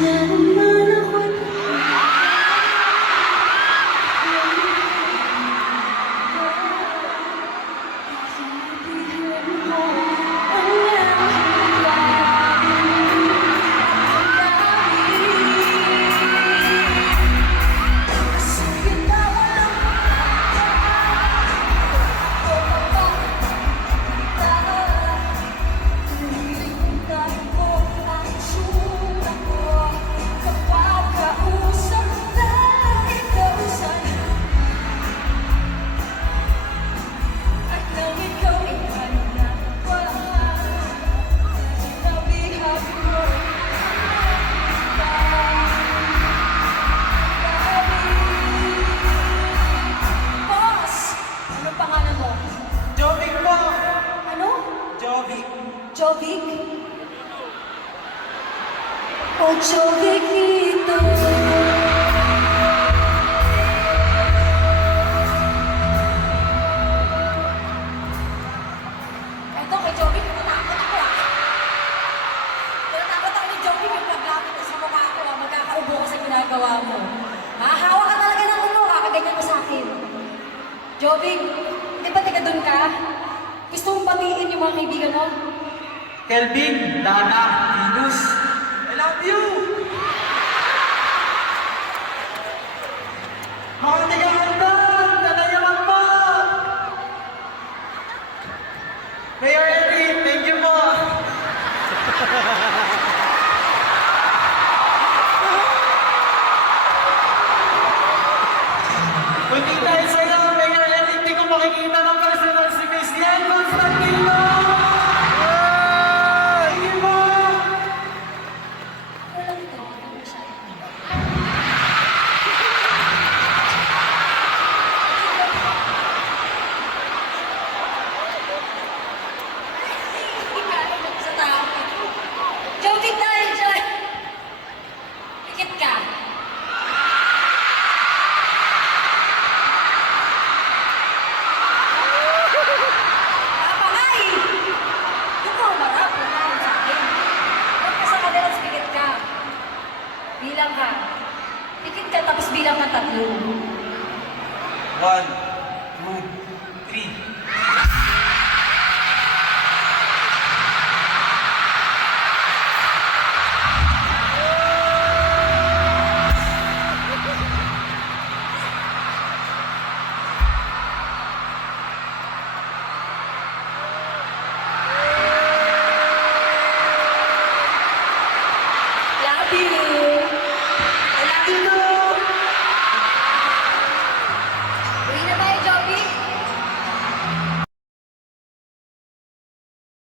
na naman ako't sabihin mo ang aking laging kasi kita walang hinihintay ko ang itsura ko kapag kausap na ikaw sana at nang ikaw ay hanawa sinabihan mo Boss! Anong pangalan mo? Jovic po! Ano? Jovic! Jovic? O Jovic ito Eto kay Jovic, natatakot ako Natatakot ako ni Jovic yung paggamit sa mukha ko magkakaubo ko sa ginagawa mo. Mahahawa ka talaga ng ulo, kakaganyan mo sa akin. Jovic, di ba taga doon ka? Gusto mong batiin yung mga kaibigan mo? Kelvin, Dana, Venus, I love you! Mga taga-handa, nanayaman po! Mayor Eric, thank you po! Kundi dahil sa'yo, Mayor Eric, hindi ko makikita ng personal si Christian Constantino! Thank you po! Walang talaga masyado. Ikain sa tao. Jovic dahil dyan! Pikit ka. Papangay! Doon ka umarap, wala ka sa akin. Huwag ka sa kanilang pikit ka. Bilang ka. Pikit ka tapos bilang ka tatlo. 1, 2, 3.